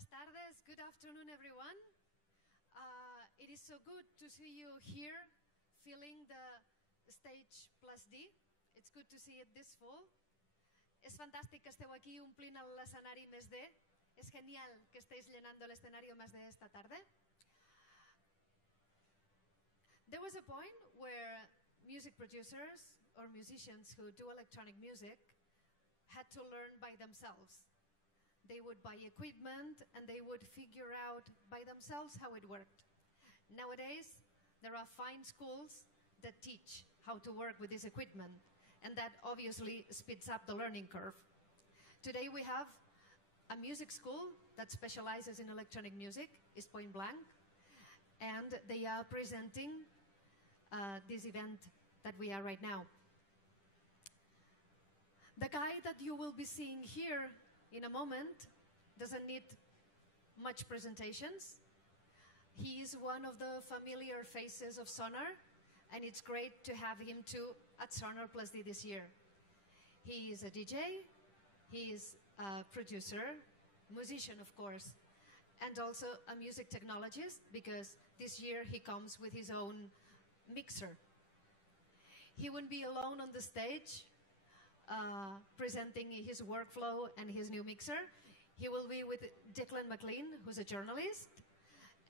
Buenas tardes, good afternoon everyone. It is so good to see you here, filling the stage plus D. It's good to see it this full. És fantàstic que esteu aquí omplint l'escenari més D. És genial que estéis llenando el escenario más D esta tarde. There was a point where music producers or musicians who do electronic music had to learn by themselves. They would buy equipment and they would figure out by themselves how it worked. Nowadays, there are fine schools that teach how to work with this equipment, and that obviously speeds up the learning curve. Today we have a music school that specializes in electronic music, is Point Blank, and they are presenting this event that we are right now. The guy that you will be seeing here in a moment doesn't need much presentations. He is one of the familiar faces of Sónar, and it's great to have him too at Sónar+D this year. He is a DJ, he is a producer, musician of course, and also a music technologist, because this year he comes with his own mixer. He won't be alone on the stage presenting his workflow and his new mixer. He will be with Declan McGlynn, who's a journalist,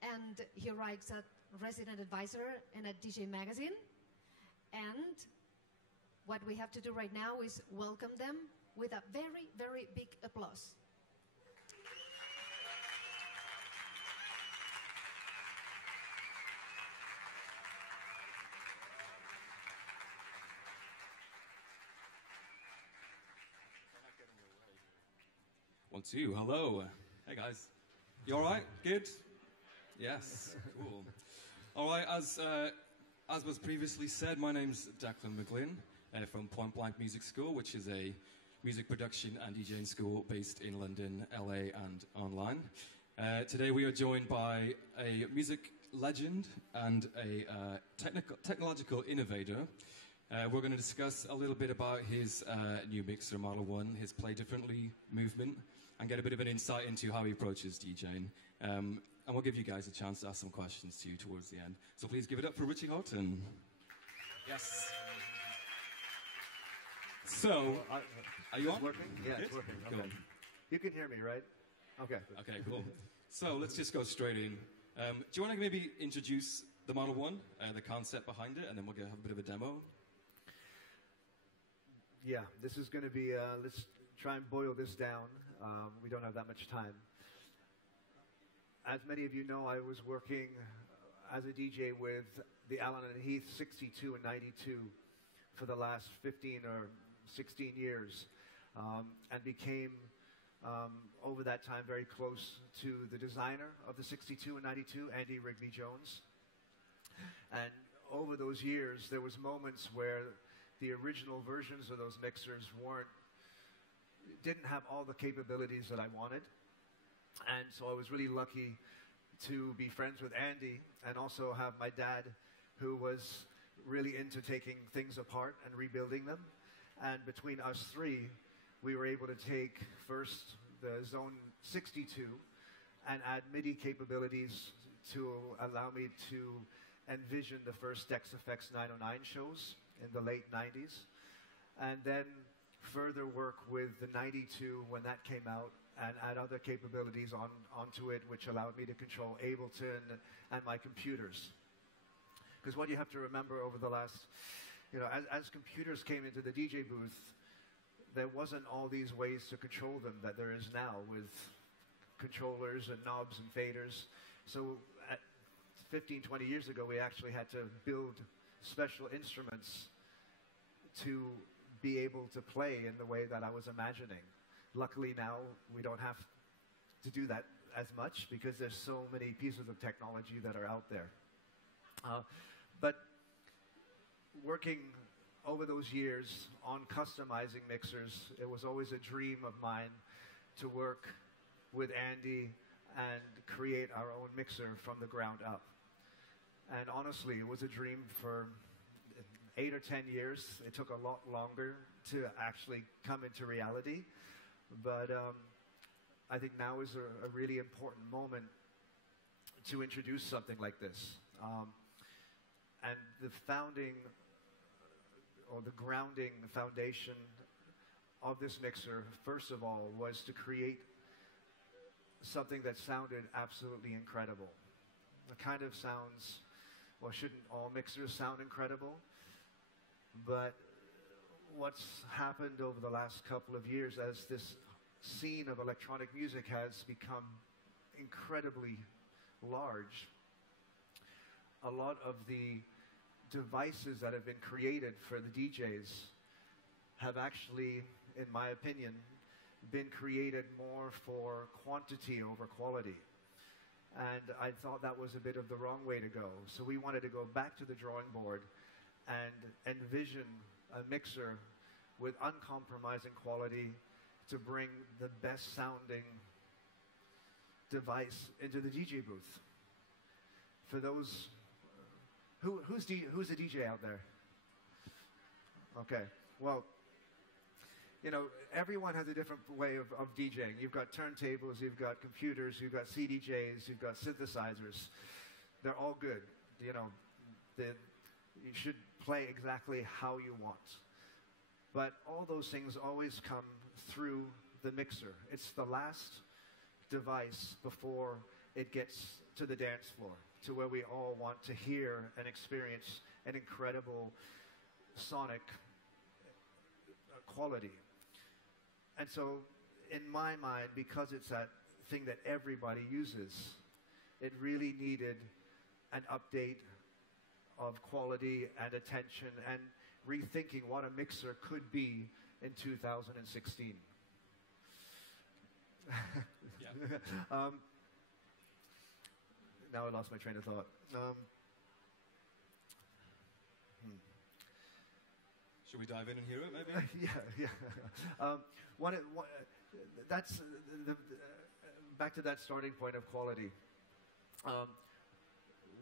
and he writes a resident advisor in a DJ magazine. And what we have to do right now is welcome them with a very, very big applause. One, two, hello. Hey guys. You all right? Good? Yes, cool. All right, as was previously said, my name's Declan McGlynn from Point Blank Music School, which is a music production and DJing school based in London, LA, and online. Today we are joined by a music legend and a technological innovator. We're going to discuss a little bit about his new mixer, Model 1, his Play Differently movement, and get a bit of an insight into how he approaches DJing. And we'll give you guys a chance to ask some questions too towards the end. So please give it up for Richie Hawtin. Yes. So, are you on? Working? Yeah, it's working. Okay. Cool. You can hear me, right? Okay. Okay, cool. So let's just go straight in. Do you want to maybe introduce the Model 1, the concept behind it, and then we'll have a bit of a demo? Yeah, this is going to be, let's try and boil this down. We don't have that much time. As many of you know, I was working as a DJ with the Allen Heath 62 and 92 for the last 15 or 16 years, and became, over that time, very close to the designer of the 62 and 92, Andy Rigby-Jones. And over those years, there was moments where the original versions of those mixers didn't have all the capabilities that I wanted. And so I was really lucky to be friends with Andy and also have my dad, who was really into taking things apart and rebuilding them. And between us three, we were able to take first the Zone 62 and add MIDI capabilities to allow me to envision the first Dex Effects 909 shows in the late 90s, and then further work with the 92 when that came out and add other capabilities onto it, which allowed me to control Ableton and my computers. Because what you have to remember over the last, as computers came into the DJ booth, there wasn't all these ways to control them that there is now with controllers and knobs and faders. So 15, 20 years ago, we actually had to build special instruments to be able to play in the way that I was imagining. Luckily now, we don't have to do that as much because there's so many pieces of technology that are out there. But working over those years on customizing mixers, it was always a dream of mine to work with Andy and create our own mixer from the ground up. And honestly, it was a dream for 8 or 10 years. It took a lot longer to actually come into reality. But I think now is a really important moment to introduce something like this. And the founding, or the grounding, the foundation of this mixer, first of all, was to create something that sounded absolutely incredible. It kind of sounds, well, shouldn't all mixers sound incredible? But what's happened over the last couple of years as this scene of electronic music has become incredibly large, a lot of the devices that have been created for the DJs have actually, in my opinion, been created more for quantity over quality. And I thought that was a bit of the wrong way to go. So we wanted to go back to the drawing board and envision a mixer with uncompromising quality to bring the best sounding device into the DJ booth. For those, who's a DJ out there? Okay, well, you know, everyone has a different way of DJing. You've got turntables, you've got computers, you've got CDJs, you've got synthesizers. They're all good. You know, you should play exactly how you want. But all those things always come through the mixer. It's the last device before it gets to the dance floor, to where we all want to hear and experience an incredible sonic quality. And so, in my mind, because it's that thing that everybody uses, it really needed an update of quality and attention and rethinking what a mixer could be in 2016. Now I lost my train of thought. Should we dive in and hear it, maybe? Yeah. That's back to that starting point of quality.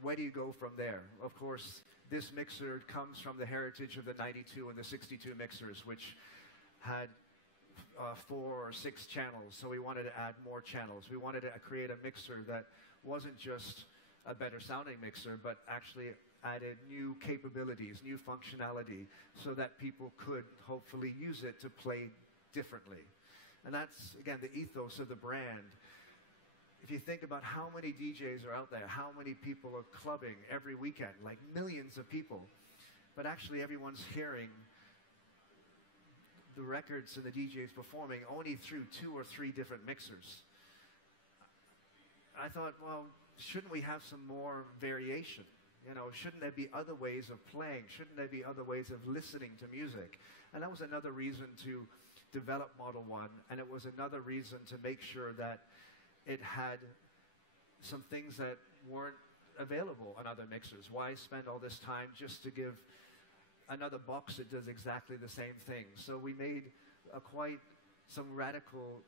Where do you go from there? Of course, this mixer comes from the heritage of the 92 and the 62 mixers, which had 4 or 6 channels, so we wanted to add more channels. We wanted to create a mixer that wasn't just a better sounding mixer, but actually added new capabilities, new functionality, so that people could hopefully use it to play differently. And that's, again, the ethos of the brand. If you think about how many DJs are out there, how many people are clubbing every weekend, like millions of people, but actually everyone's hearing the records and the DJs performing only through 2 or 3 different mixers. I thought, well, shouldn't we have some more variation? You know, shouldn't there be other ways of playing? Shouldn't there be other ways of listening to music? And that was another reason to develop Model 1, and it was another reason to make sure that it had some things that weren't available on other mixers. Why spend all this time just to give another box that does exactly the same thing? So we made quite some radical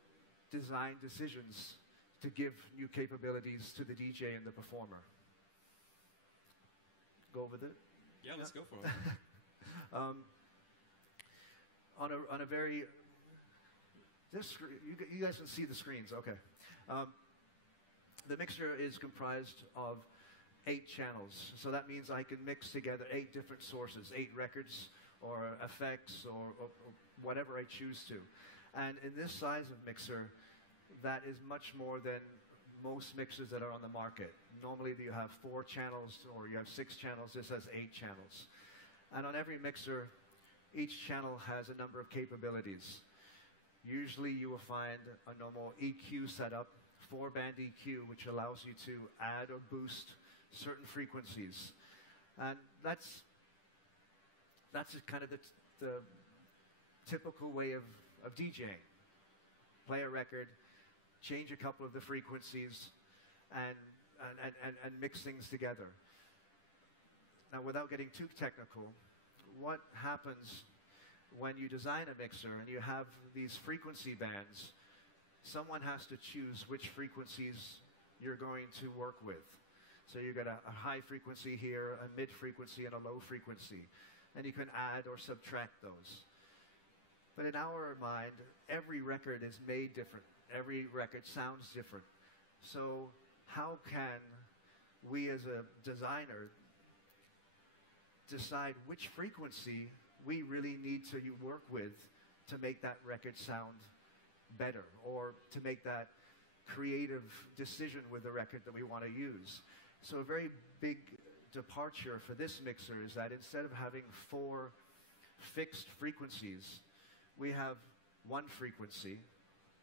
design decisions to give new capabilities to the DJ and the performer. Go with it? Yeah, let's go for it. On a very, you guys can see the screens, okay. The mixer is comprised of 8 channels, so that means I can mix together 8 different sources, 8 records or effects or whatever I choose to. And in this size of mixer, that is much more than most mixers that are on the market. Normally you have 4 channels or you have 6 channels. This has 8 channels. And on every mixer, each channel has a number of capabilities. Usually you will find a normal EQ setup, 4-band EQ, which allows you to add or boost certain frequencies. And that's kind of the typical way of DJing. Play a record, change a couple of the frequencies, and mix things together. Now, without getting too technical, what happens when you design a mixer and you have these frequency bands? Someone has to choose which frequencies you're going to work with. So you've got a high frequency here, a mid frequency, and a low frequency. And you can add or subtract those. But in our mind, every record is made different. Every record sounds different. So how can we as a designer decide which frequency we really need to work with to make that record sound better, or to make that creative decision with the record that we want to use? So a very big departure for this mixer is that instead of having 4 fixed frequencies, we have one frequency,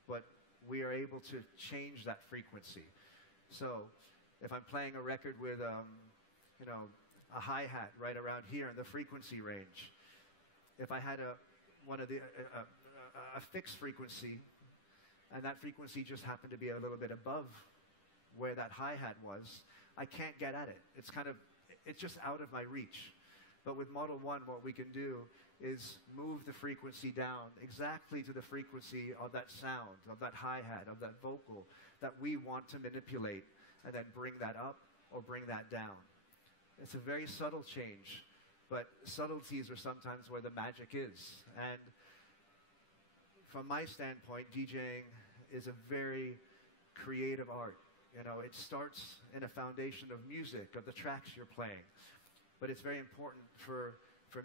but we are able to change that frequency. So if I'm playing a record with a hi-hat right around here in the frequency range, if I had a fixed frequency, and that frequency just happened to be a little bit above where that hi-hat was, I can't get at it. It's just out of my reach. But with Model 1, what we can do is move the frequency down exactly to the frequency of that sound, of that hi-hat, of that vocal that we want to manipulate, and then bring that up or bring that down. It's a very subtle change, but subtleties are sometimes where the magic is. And from my standpoint, DJing is a very creative art. It starts in a foundation of music, of the tracks you're playing. But it's very important for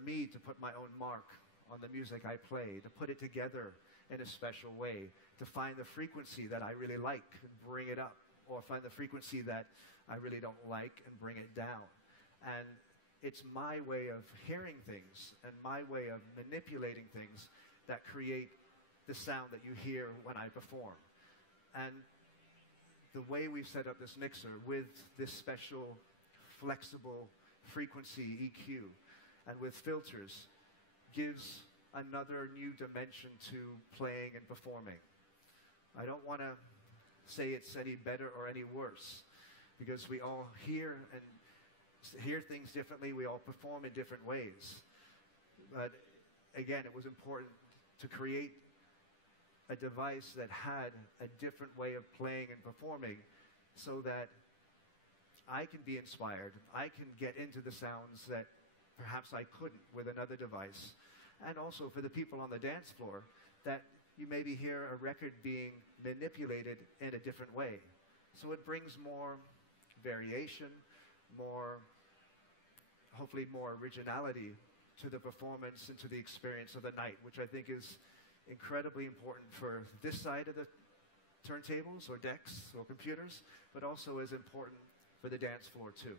me to put my own mark on the music I play, to put it together in a special way, to find the frequency that I really like and bring it up, or find the frequency that I really don't like and bring it down. And it's my way of hearing things and my way of manipulating things that create the sound that you hear when I perform. And the way we've set up this mixer with this special flexible frequency EQ and with filters gives another new dimension to playing and performing. I don't want to say it's any better or any worse, because we all hear things differently, we all perform in different ways. But again, it was important to create a device that had a different way of playing and performing, so that I can be inspired, I can get into the sounds that perhaps I couldn't with another device. And also for the people on the dance floor, that you maybe hear a record being manipulated in a different way. So it brings more variation, hopefully more originality to the performance and to the experience of the night, which I think is incredibly important for this side of the turntables or decks or computers, but also is important for the dance floor too.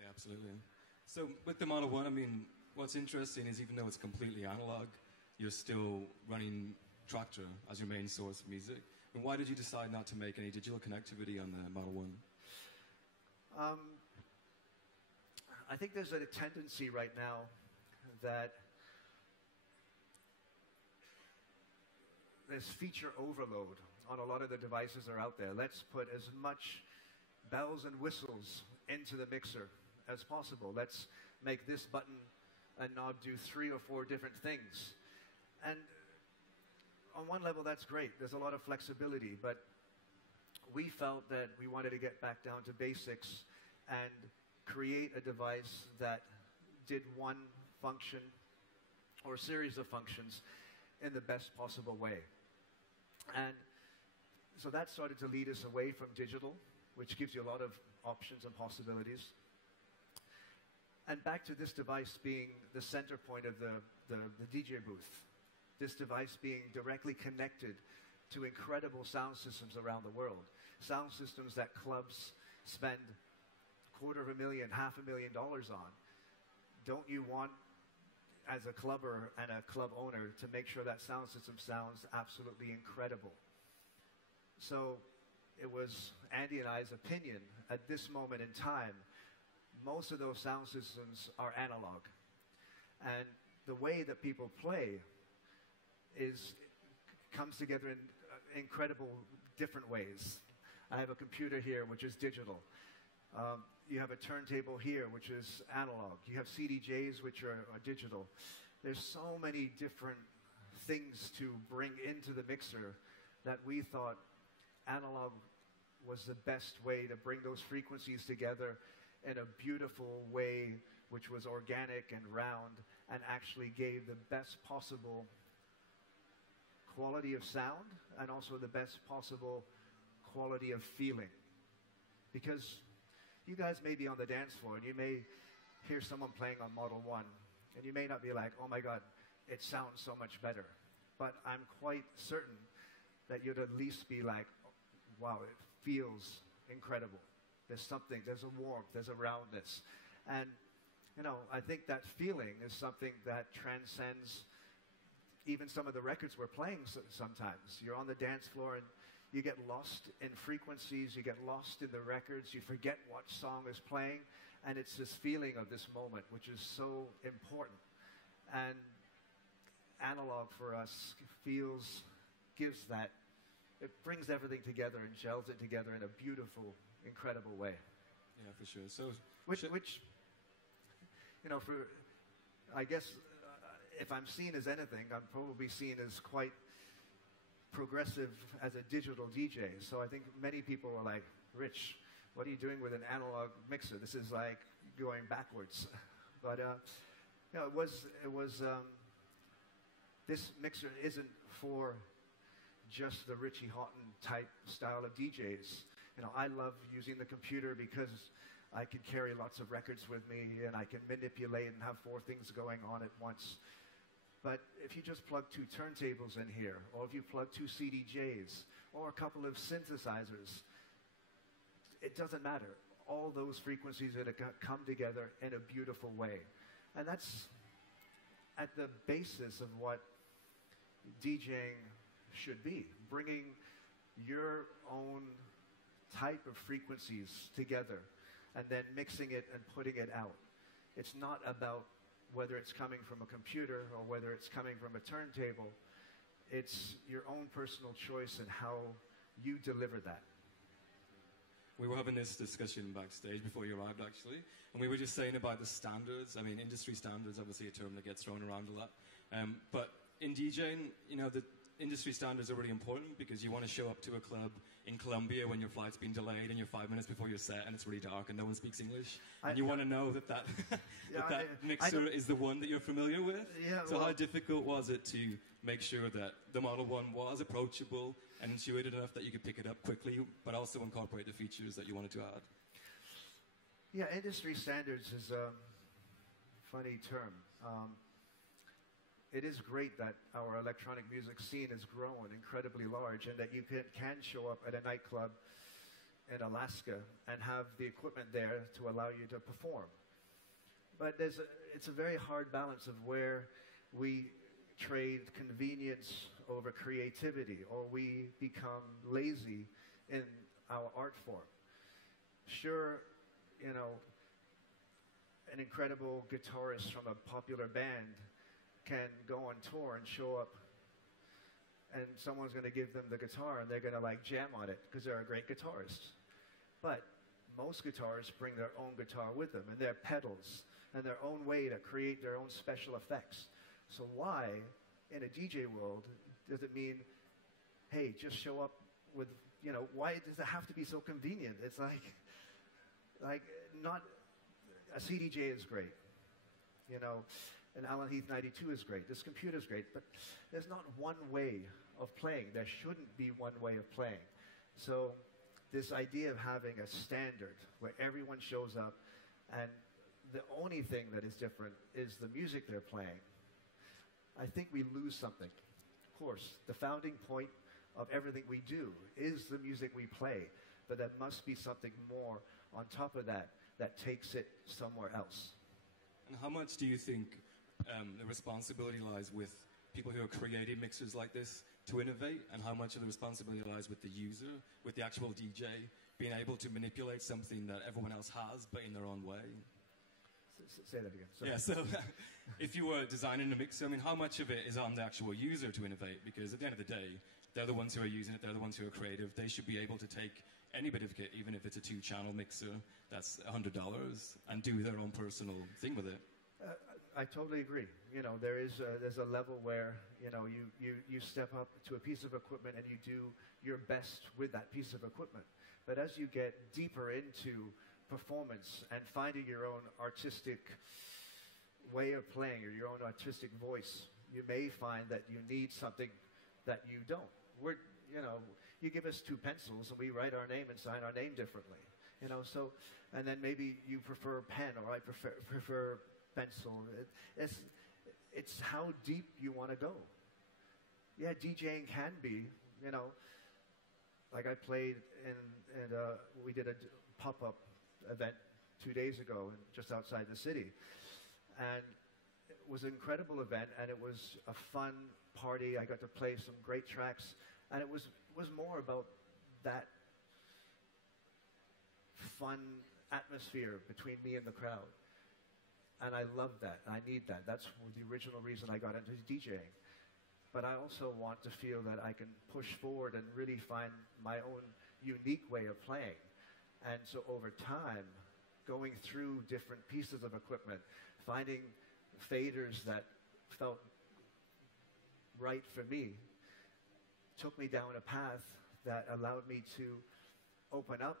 Yeah, absolutely. So with the Model 1, I mean, what's interesting is even though it's completely analog, you're still running Traktor as your main source of music. And why did you decide not to make any digital connectivity on the Model 1? I think there's a tendency right now that there's feature overload on a lot of the devices that are out there. Let's put as much bells and whistles into the mixer as possible. Let's make this button and knob do 3 or 4 different things. And on one level, that's great. There's a lot of flexibility, but we felt that we wanted to get back down to basics and create a device that did one function or a series of functions in the best possible way. And so that started to lead us away from digital, which gives you a lot of options and possibilities, and back to this device being the center point of the DJ booth. This device being directly connected to incredible sound systems around the world. Sound systems that clubs spend $250,000, $500,000 on. Don't you want, as a clubber and a club owner, to make sure that sound system sounds absolutely incredible? So it was Andy and I's opinion at this moment in time, most of those sound systems are analog. And the way that people play comes together in incredible different ways. I have a computer here, which is digital. You have a turntable here, which is analog. You have CDJs, which are digital. There's so many different things to bring into the mixer that we thought analog was the best way to bring those frequencies together in a beautiful way, which was organic and round, and actually gave the best possible quality of sound and also the best possible quality of feeling. Because you guys may be on the dance floor and you may hear someone playing on Model 1 and you may not be like, oh my God, it sounds so much better. But I'm quite certain that you'd at least be like, wow, it feels incredible. There's something, there's a warmth, there's a roundness. And, you know, I think that feeling is something that transcends even some of the records we're playing sometimes. You're on the dance floor and you get lost in frequencies, you get lost in the records, you forget what song is playing, and it's this feeling of this moment, which is so important. And analog for us gives that, it brings everything together and gels it together in a beautiful, incredible way. Yeah, for sure. So, which you know, I guess if I'm seen as anything, I'm probably seen as quite progressive as a digital DJ. So I think many people are like, Rich, what are you doing with an analog mixer? This is like going backwards. But you know, it was this mixer isn't for just the Richie Hawtin type style of DJs. You know, I love using the computer because I can carry lots of records with me and I can manipulate and have 4 things going on at once. But if you just plug 2 turntables in here, or if you plug 2 CDJs, or a couple of synthesizers, it doesn't matter. All those frequencies are going to come together in a beautiful way. And that's at the basis of what DJing should be, bringing your own type of frequencies together and then mixing it and putting it out. It's not about whether it's coming from a computer or whether it's coming from a turntable. It's your own personal choice and how you deliver that. We were having this discussion backstage before you arrived, actually, and we were just saying about the standards. I mean, industry standards, obviously a term that gets thrown around a lot. But in DJing, you know, the industry standards are really important because you want to show up to a club in Colombia when your flight's been delayed and you're 5 minutes before your set and it's really dark and no one speaks English. And you want to know that mixer is the one that you're familiar with. Yeah, so how difficult was it to make sure that the Model 1 was approachable and intuitive enough that you could pick it up quickly, but also incorporate the features that you wanted to add? Yeah, industry standards is a funny term. It is great that our electronic music scene has grown incredibly large and that you can show up at a nightclub in Alaska and have the equipment there to allow you to perform. But it's a very hard balance of where we trade convenience over creativity, or we become lazy in our art form. Sure, you know, an incredible guitarist from a popular band can go on tour and show up and someone's going to give them the guitar and they're going to like jam on it because they're a great guitarist. But most guitarists bring their own guitar with them and their pedals and their own way to create their own special effects. So why, in a DJ world, does it mean, hey, just show up with, you know, why does it have to be so convenient? It's like not, a CDJ is great, you know, an Allen Heath 92 is great, this computer is great, but there's not one way of playing. There shouldn't be one way of playing. So this idea of having a standard where everyone shows up and the only thing that is different is the music they're playing, I think we lose something. Of course, the founding point of everything we do is the music we play, but there must be something more on top of that that takes it somewhere else. And how much do you think the responsibility lies with people who are creating mixers like this to innovate, and how much of the responsibility lies with the user, with the actual DJ, being able to manipulate something that everyone else has, but in their own way? Say that again. Sorry. Yeah, so if you were designing a mixer, I mean, how much of it is on the actual user to innovate? Because at the end of the day, they're the ones who are using it, they're the ones who are creative. They should be able to take any bit of kit, even if it's a 2-channel mixer that's $100, and do their own personal thing with it. I totally agree. You know, there's a level where, you know, you step up to a piece of equipment and you do your best with that piece of equipment. But as you get deeper into performance and finding your own artistic way of playing or your own artistic voice, you may find that you need something that you don't. You give us 2 pencils and we write our name and sign our name differently. So, and then maybe you prefer pen or I prefer pencil. It's how deep you want to go. Yeah, DJing can be, like I played we did a pop-up event 2 days ago just outside the city. And it was an incredible event, and it was a fun party. I got to play some great tracks, and it was more about that fun atmosphere between me and the crowd. And I love that. I need that. That's the original reason I got into DJing. But I also want to feel that I can push forward and really find my own unique way of playing. And so over time, going through different pieces of equipment, finding faders that felt right for me, took me down a path that allowed me to open up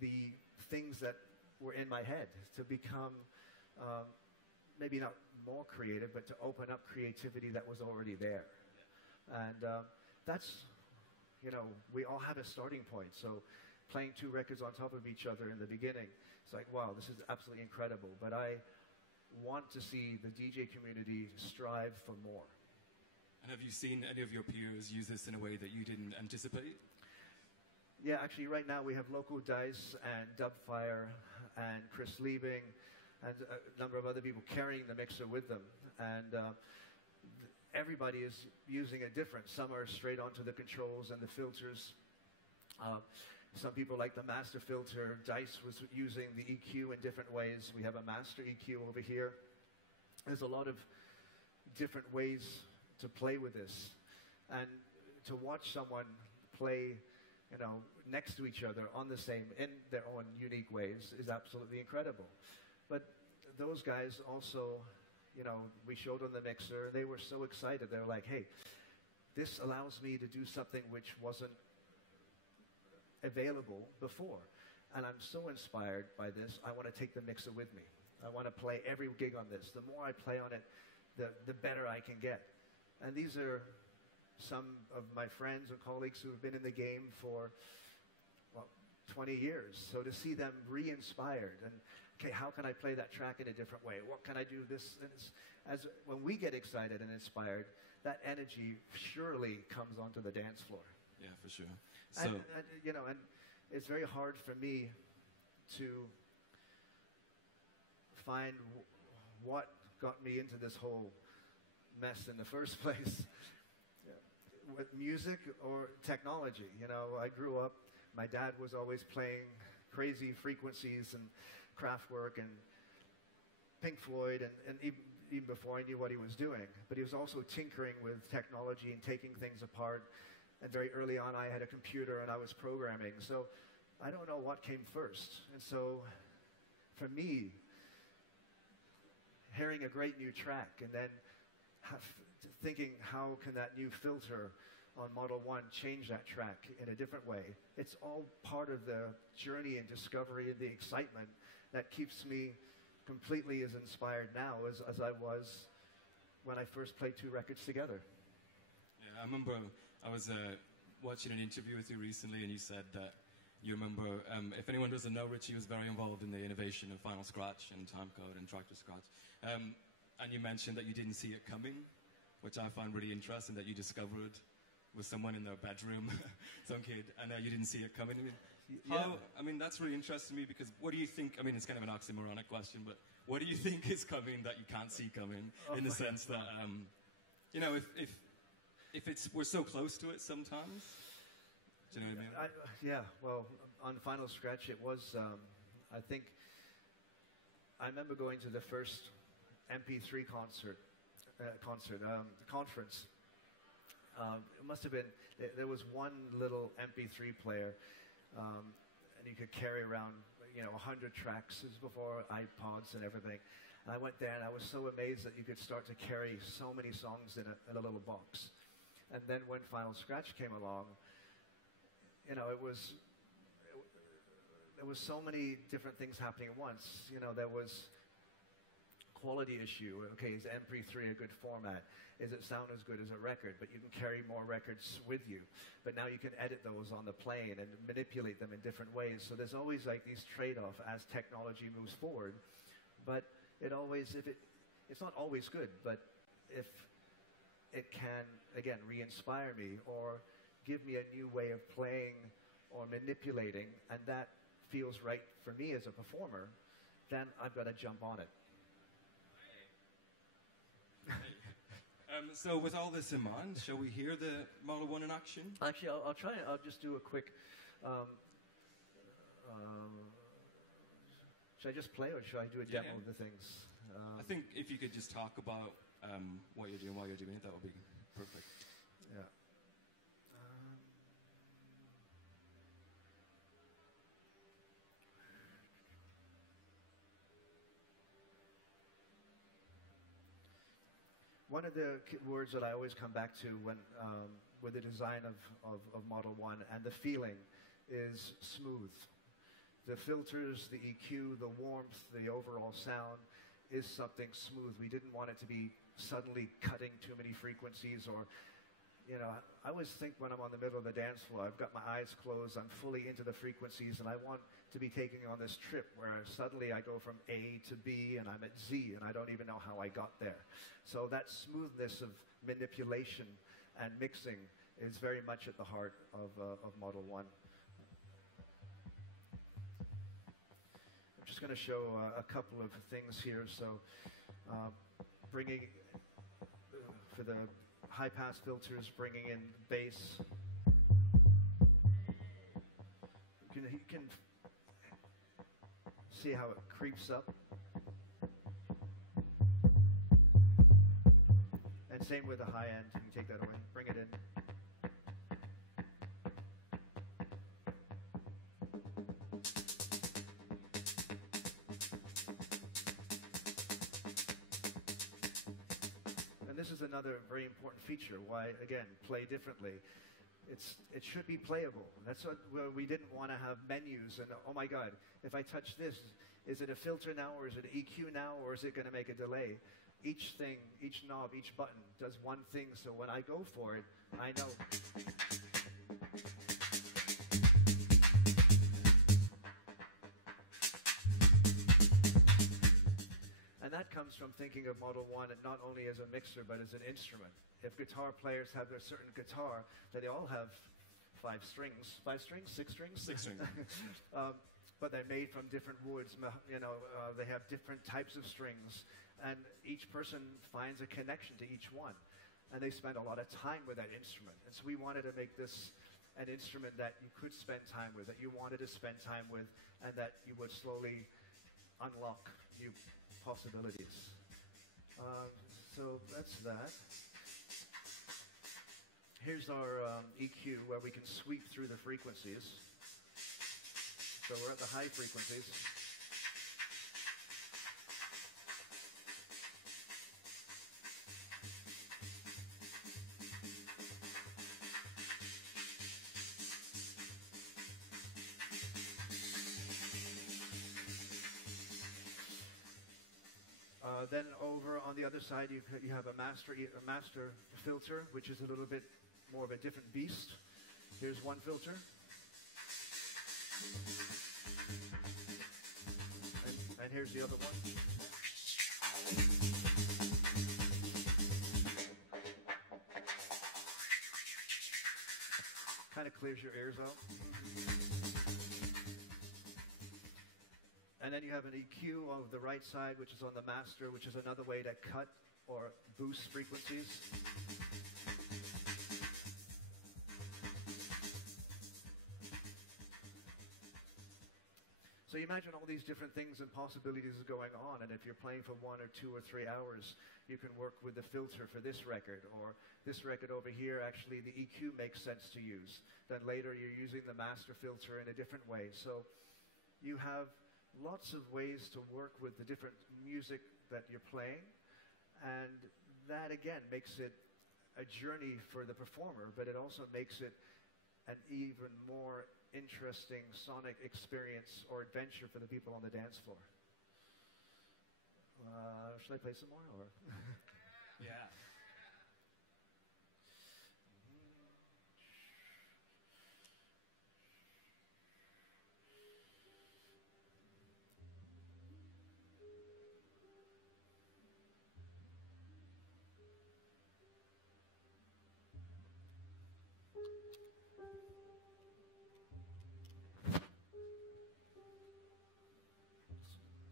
the things that were in my head, to become maybe not more creative, but to open up creativity that was already there. And that's, we all have a starting point. So playing 2 records on top of each other in the beginning, it's like, wow, this is absolutely incredible. But I want to see the DJ community strive for more. And have you seen any of your peers use this in a way that you didn't anticipate? Yeah, actually right now we have Local Dice and Dubfire and Chris Liebing and a number of other people carrying the mixer with them. And everybody is using it different. Some are straight onto the controls and the filters. Some people like the master filter. Dice was using the EQ in different ways. We have a master EQ over here. There's a lot of different ways to play with this. And to watch someone play, next to each other on the same, in their own unique ways is absolutely incredible. But those guys also, we showed on the mixer, they were so excited. They were like, hey, this allows me to do something which wasn't available before. And I'm so inspired by this, I want to take the mixer with me. I want to play every gig on this. The more I play on it, the better I can get. And these are some of my friends or colleagues who have been in the game for 20 years. So to see them re-inspired and, okay, how can I play that track in a different way? What can I do this? And when we get excited and inspired, that energy surely comes onto the dance floor. Yeah, for sure. And it's very hard for me to find what got me into this whole mess in the first place. With music or technology. I grew up, my dad was always playing crazy frequencies and Kraftwerk and Pink Floyd and even before I knew what he was doing. But he was also tinkering with technology and taking things apart. And very early on I had a computer and I was programming. So I don't know what came first. And so for me, hearing a great new track and then thinking how can that new filter on Model 1 change that track in a different way. It's all part of the journey and discovery and the excitement that keeps me completely as inspired now as I was when I first played 2 records together. Yeah, I remember I was watching an interview with you recently and you said that you remember, if anyone doesn't know, Richie was very involved in the innovation of Final Scratch and Timecode and Track to Scratch. And you mentioned that you didn't see it coming, which I find really interesting, that you discovered with someone in their bedroom, some kid, and you didn't see it coming. That's really interesting to me, because what do you think, it's kind of an oxymoronic question, but what do you think is coming that you can't see coming, in the sense that, if we're so close to it sometimes? Do you know what I mean? Well, on Final Scratch, it was, I remember going to the first MP3 conference. It must have been, there was one little MP3 player, and you could carry around, 100 tracks. This was before iPods and everything. And I went there and I was so amazed that you could start to carry so many songs in a little box. And then when Final Scratch came along, there was so many different things happening at once. There was quality issue. Okay, is MP3 a good format? Is it sound as good as a record? But you can carry more records with you. But now you can edit those on the plane and manipulate them in different ways. So there's always like these trade-offs as technology moves forward. But it always, it's not always good, but if it can, again, re-inspire me or give me a new way of playing or manipulating, and that feels right for me as a performer, then I've got to jump on it. So with all this in mind, shall we hear the Model 1 in action? Actually, I'll try. I'll just do a quick. Should I just play, or should I do a demo of the things? I think if you could just talk about what you're doing while you're doing it, that would be perfect. Yeah. One of the words that I always come back to when with the design of Model 1 and the feeling is smooth. The filters, the EQ, the warmth, the overall sound is something smooth. We didn't want it to be suddenly cutting too many frequencies or, you know, I always think when I'm on the middle of the dance floor, I've got my eyes closed, I'm fully into the frequencies, and I want to be taking on this trip where suddenly I go from A to B and I'm at Z and I don't even know how I got there. So that smoothness of manipulation and mixing is very much at the heart of Model 1. I'm just going to show a couple of things here. So bringing, for the high-pass filters, bringing in bass. You can see how it creeps up. And same with the high end. You can take that away, bring it in. This is another very important feature. Why, again, play differently. It should be playable. That's what we didn't want to have menus and, oh my God, if I touch this, is it a filter now or is it an EQ now or is it going to make a delay? Each thing, each knob, each button does one thing, so when I go for it, I know. And that comes from thinking of Model 1 and not only as a mixer, but as an instrument. If guitar players have their certain guitar, that they all have 5 strings. 5 strings? 6 strings? 6 strings. But they're made from different woods. You know, they have different types of strings. And each person finds a connection to each one. And they spend a lot of time with that instrument. And so we wanted to make this an instrument that you could spend time with, that you wanted to spend time with, and that you would slowly unlock new possibilities. So that's that. Here's our EQ where we can sweep through the frequencies. So we're at the high frequencies. Then over on the other side, you have a master filter, which is a little bit more of a different beast. Here's one filter. And here's the other one. Kind of clears your ears out. And then you have an EQ on the right side, which is on the master, which is another way to cut or boost frequencies. So you imagine all these different things and possibilities going on, and if you're playing for 1 or 2 or 3 hours, you can work with the filter for this record, or this record over here, actually the EQ makes sense to use. Then later you're using the master filter in a different way. So you have lots of ways to work with the different music that you're playing, and that again makes it a journey for the performer, but it also makes it an even more interesting sonic experience or adventure for the people on the dance floor. should I play some more? Or Yeah.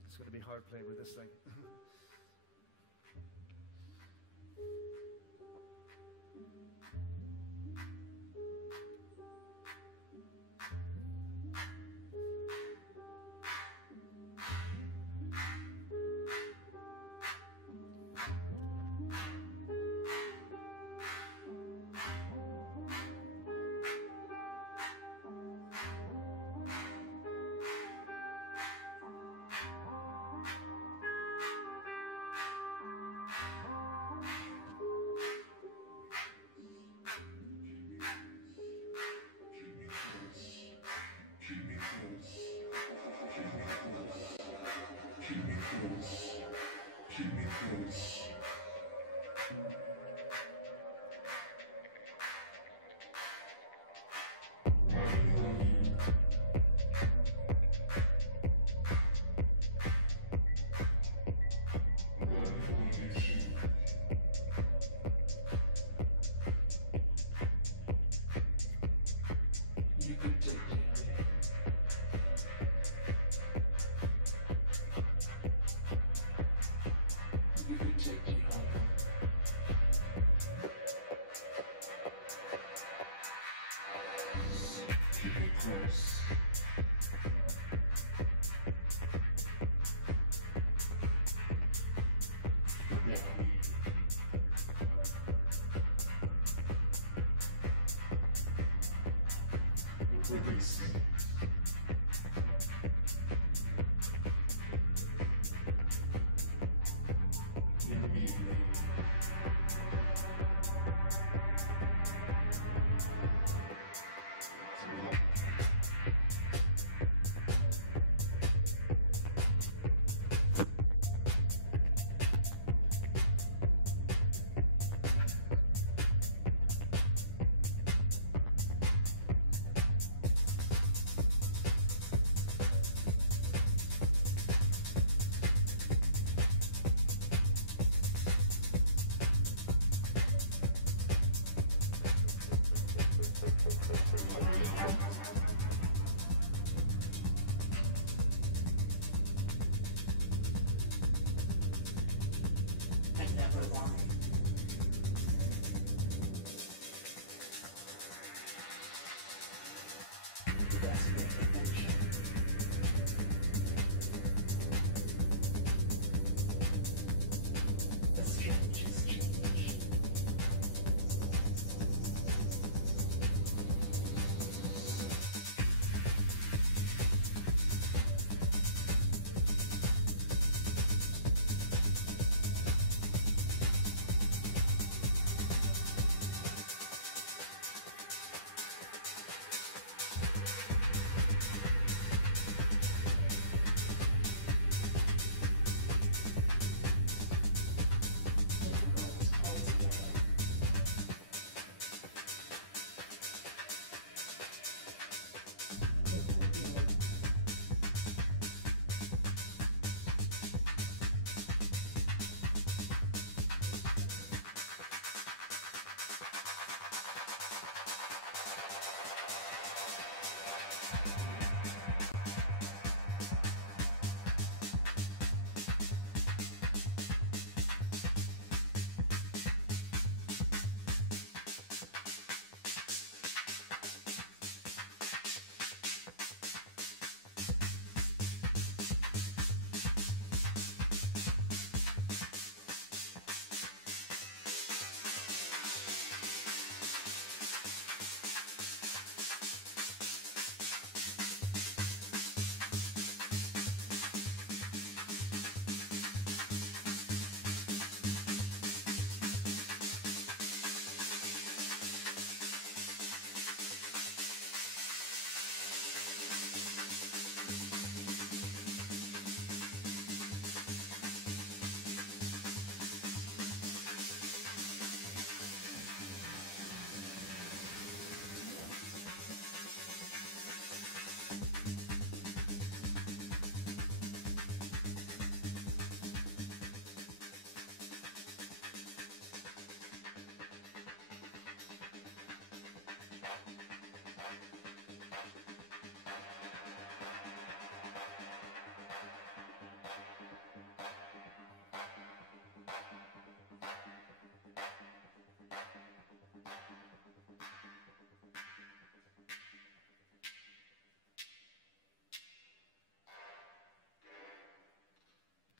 it's going to be hard playing with this thing.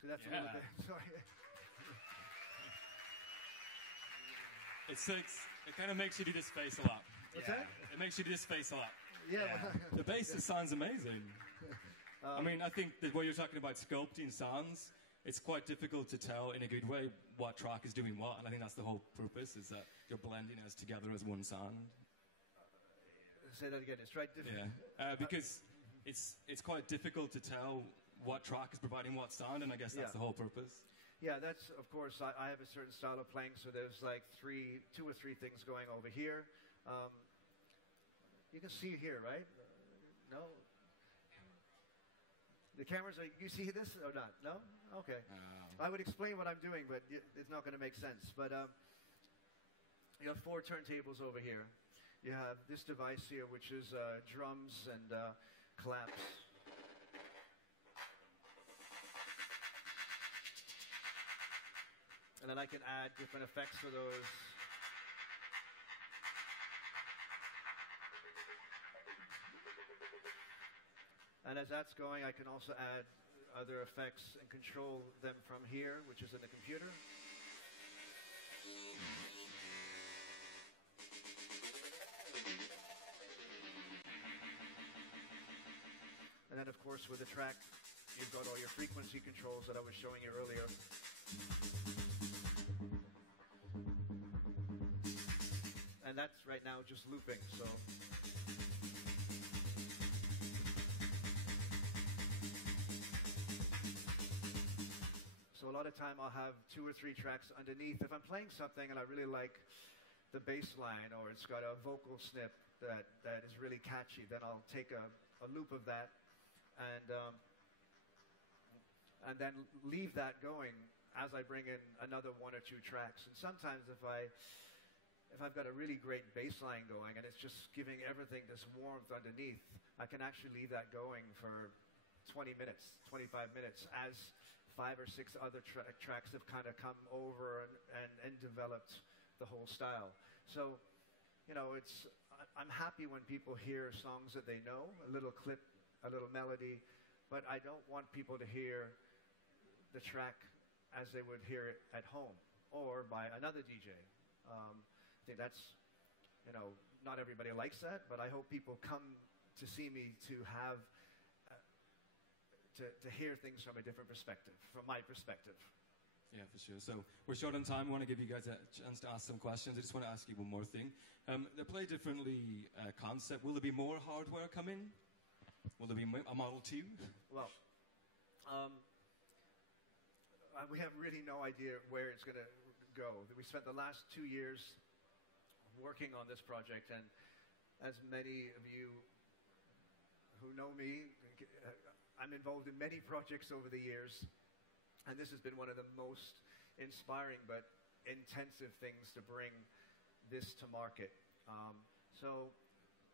So that's a Yeah. little bit, sorry. It kind of makes you do this face a lot. What's that? It makes you do this face a lot. Yeah. The bass just sounds amazing. I mean, I think that when you're talking about sculpting sounds, it's quite difficult to tell in a good way what track is doing what, and I think that's the whole purpose, is that you're blending us together as one sound. Say that again. It's right. Yeah, because it's quite difficult to tell what track is providing what sound, and I guess that's the whole purpose. Yeah, that's, of course, I have a certain style of playing, so there's like two or three things going over here. You can see here, right? No? The cameras, you see this or not? No? Okay. I would explain what I'm doing, but it's not going to make sense. But you have 4 turntables over here. You have this device here, which is drums and claps. And then I can add different effects for those. And as that's going, I can also add other effects and control them from here, which is in the computer. And then, of course, with the track, you've got all your frequency controls that I was showing you earlier. And that's right now just looping, so. So a lot of time I'll have 2 or 3 tracks underneath. If I'm playing something and I really like the bass line, or it's got a vocal snip that is really catchy, then I'll take a loop of that and then leave that going as I bring in another 1 or 2 tracks. And sometimes if I've got a really great bass line going and it's just giving everything this warmth underneath, I can actually leave that going for 20 minutes, 25 minutes as 5 or 6 other tracks have kind of come over and developed the whole style. So, you know, I'm happy when people hear songs that they know, a little clip, a little melody, but I don't want people to hear the track as they would hear it at home or by another DJ. I think that's, you know, not everybody likes that, but I hope people come to see me to have to hear things from a different perspective, from my perspective. Yeah, for sure. So we're short on time. I want to give you guys a chance to ask some questions. I just want to ask you one more thing. The Play Differently concept, will there be more hardware coming? Will there be a Model 2? Well, we have really no idea where it's going to go. We spent the last 2 years working on this project, and as many of you who know me, I'm involved in many projects over the years, and this has been one of the most inspiring but intensive things to bring this to market. So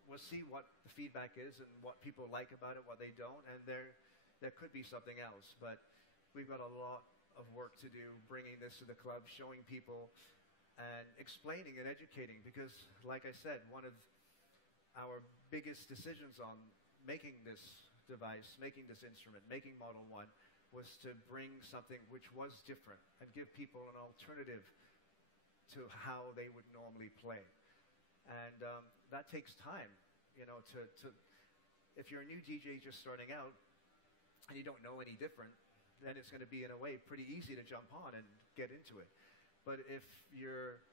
we'll see what the feedback is and what people like about it, what they don't, and there could be something else. But we've got a lot of work to do bringing this to the club, showing people and explaining and educating, because like I said, one of our biggest decisions on making this device, making this instrument, making Model 1, was to bring something which was different and give people an alternative to how they would normally play. And that takes time, you know, if you're a new DJ just starting out and you don't know any different, then it's going to be, in a way, pretty easy to jump on and get into it. But if you're,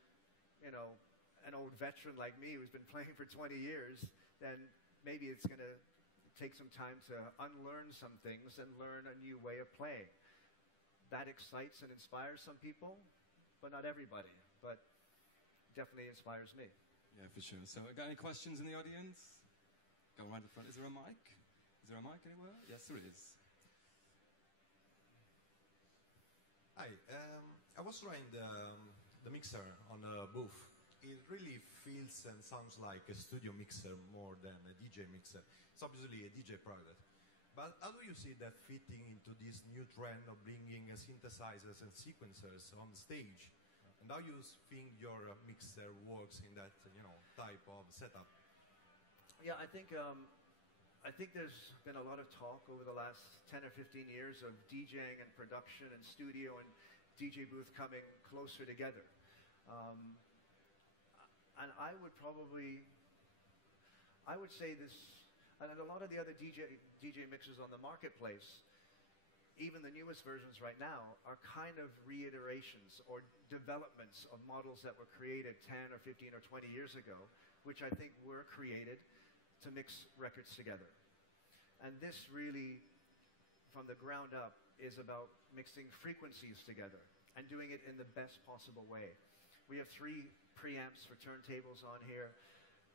you know, an old veteran like me who's been playing for 20 years, then maybe it's going to take some time to unlearn some things and learn a new way of playing. That excites and inspires some people, but not everybody. But definitely inspires me. Yeah, for sure. So, got any questions in the audience? Go right in front. Is there a mic? Is there a mic anywhere? Yes, there is. Hi. I was trying the mixer on the booth. It really feels and sounds like a studio mixer more than a DJ mixer. It's obviously a DJ product. But how do you see that fitting into this new trend of bringing synthesizers and sequencers on stage? And how you think your mixer works in that, you know, type of setup? Yeah, I think I think there's been a lot of talk over the last 10 or 15 years of DJing and production and studio and DJ booth coming closer together. And I would say this, and a lot of the other DJ mixers on the marketplace, even the newest versions right now, are kind of reiterations or developments of models that were created 10 or 15 or 20 years ago, which I think were created to mix records together. And this really, from the ground up, is about mixing frequencies together and doing it in the best possible way. We have 3 preamps for turntables on here.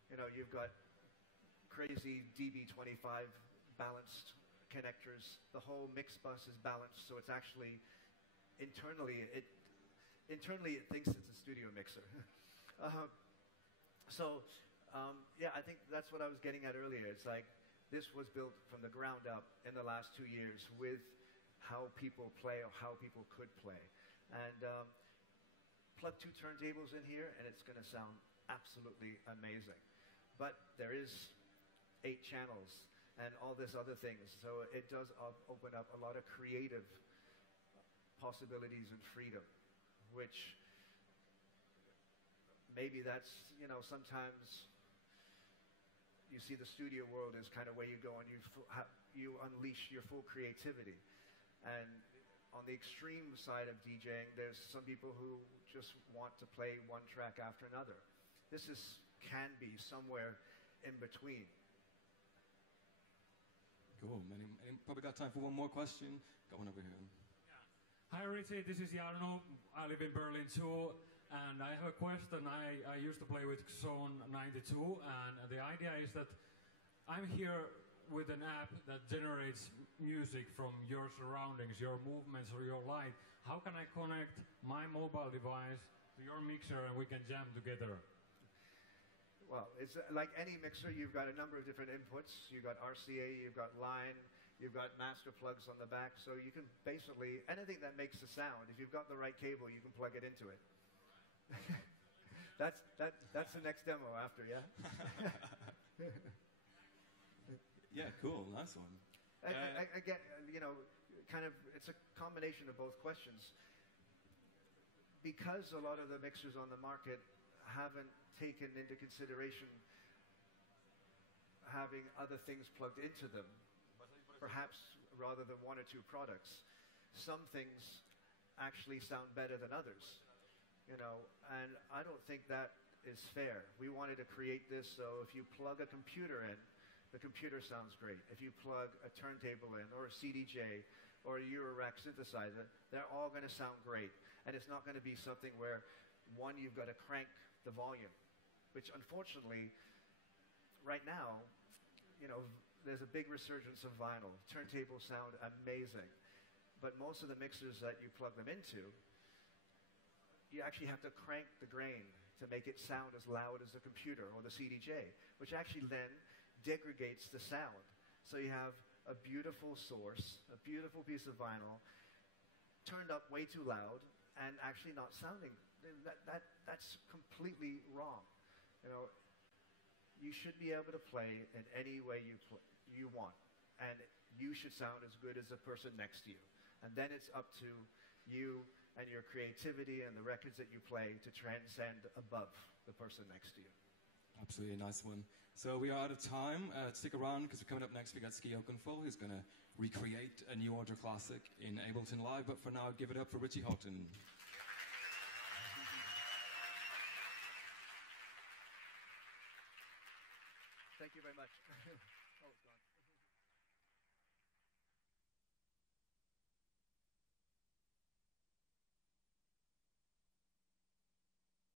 You know, you've got crazy DB25 balanced connectors. The whole mix bus is balanced, so it's actually internally it thinks it's a studio mixer. Yeah, I think that's what I was getting at earlier. It's like this was built from the ground up in the last 2 years with how people play or how people could play. And plug 2 turntables in here and it's going to sound absolutely amazing. But there is 8 channels and all this other things. So it does open up a lot of creative possibilities and freedom, which maybe that's, you know, sometimes you see the studio world as kind of where you go and you unleash your full creativity. And on the extreme side of DJing, there's some people who just want to play one track after another. This can be somewhere in between. Cool. Probably got time for one more question. Got one over here. Yeah. Hi, Richie. This is Jarno. I live in Berlin too. And I have a question. I used to play with Sónar+D, and the idea is that I'm here with an app that generates music from your surroundings, your movements or your light. How can I connect my mobile device to your mixer and we can jam together? Well, it's like any mixer, you've got a number of different inputs. You've got RCA, you've got line, you've got master plugs on the back. So you can basically, anything that makes a sound, if you've got the right cable, you can plug it into it. That's the next demo after, yeah? Yeah, cool, nice one. Again, you know, kind of, it's a combination of both questions. Because a lot of the mixers on the market haven't taken into consideration having other things plugged into them, perhaps rather than 1 or 2 products. Some things actually sound better than others, you know, and I don't think that is fair. We wanted to create this so if you plug a computer in, the computer sounds great. If you plug a turntable in, or a CDJ, or a Eurorack synthesizer, they're all going to sound great. And it's not going to be something where, one, you've got to crank the volume, which unfortunately, right now, you know, there's a big resurgence of vinyl. Turntables sound amazing. But most of the mixers that you plug them into, you actually have to crank the grain to make it sound as loud as the computer or the CDJ, which actually then degrades the sound. So you have a beautiful source, a beautiful piece of vinyl, turned up way too loud, and actually not sounding. That's completely wrong. You know, you should be able to play in any way you want, and you should sound as good as the person next to you. And then it's up to you and your creativity and the records that you play to transcend above the person next to you. Absolutely, nice one. So we are out of time. Stick around because we're coming up next. We got Ski Oakenfold, who's going to recreate a New Order classic in Ableton Live. But for now, give it up for Richie Hawtin. Thank you very much.